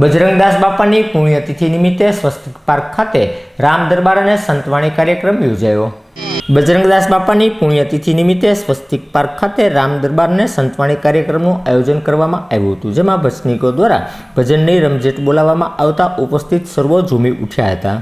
બજરંગદાસ બાપાની પુણ્યતિથિ નિમિત્તે સ્વસ્તિક પાર્ક ખાતે રામ દરબાર અને સંતવાણી કાર્યક્રમ યોજાયો. બજરંગદાસ બાપાની પુણ્યતિથિ નિમિત્તે સ્વસ્તિક પાર્ક ખાતે રામ દરબાર અને સંતવાણી કાર્યક્રમનું આયોજન કરવામાં આવ્યું હતું, જેમાં ભજનીકો દ્વારા ભજનની રમઝટ બોલાવવામાં આવતા ઉપસ્થિત સર્વો ઝૂમી ઉઠ્યા હતા.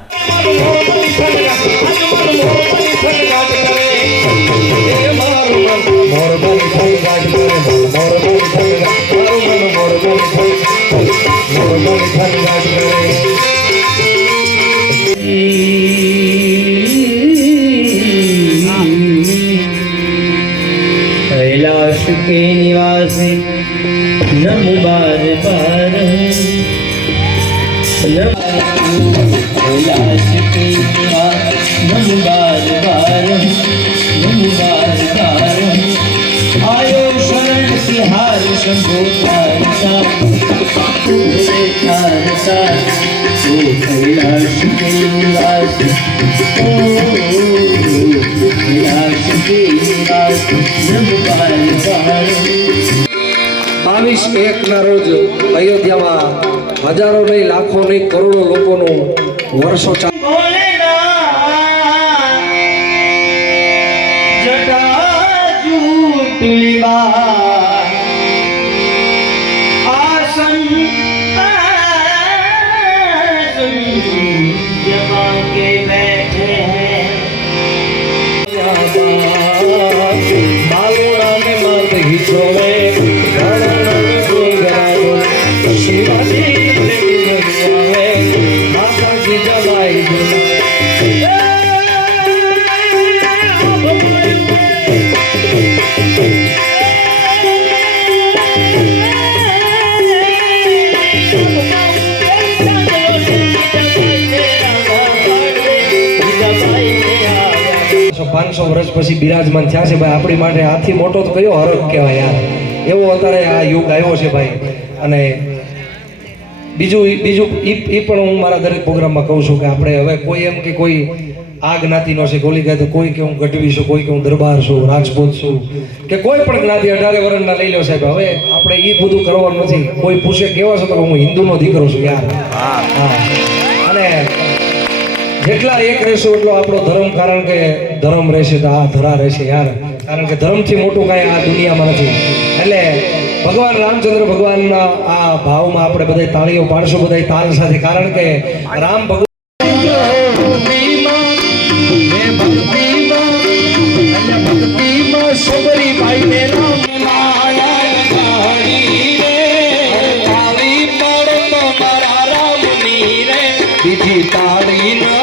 कैलाश के निवासी नमो बार बार नम कैलाश के निवास नमो बार बार नमो बार बार आयो शरण तिहार शंभो तारसा બાવીસ એકના રોજ અયોધ્યામાં હજારો નહીં લાખો નહીં કરોડો લોકોનું વર્ષો ચાલુ Thank you. પાંચસો વર્ષ પછી બિરાજમાન થયા છે ભાઈ. આપણી માટે આથી મોટો તો કયો હરક કહેવાય યાર. એવો અત્યારે આ યુગ આવ્યો છે ભાઈ. અને બીજું બીજું એ પણ હું મારા દરેક પ્રોગ્રામમાં કહું છું કે આપણે હવે કોઈ એમ કે કોઈ આ જ્ઞાતિનો છે ગોલી ગાય તો કોઈ કે હું ગઢવી છું કોઈ કે હું દરબાર છું રાજપૂત છું કે કોઈ પણ જ્ઞાતિ અઢારે વર્ષના લઈ લો સાહેબ. હવે આપણે એ બધું કરવાનું નથી. કોઈ પૂછે કેવા છો તો હું હિન્દુનો દીકરો છું યાર. હા. જેટલા એક રહેશું એટલો આપણો ધર્મ કારણ કે ધર્મ રહેશે તો આ ધરા રહેશે યાર કારણ કે ધર્મથી મોટું કાંઈ આ દુનિયામાં નથી એટલે ભગવાન રામચંદ્ર ભગવાનના આ ભાવમાં આપણે બધા તાળીઓ પાડશું બધા તાલ સાથે કારણ કે રામ ભગવાન બીજી તાળી ન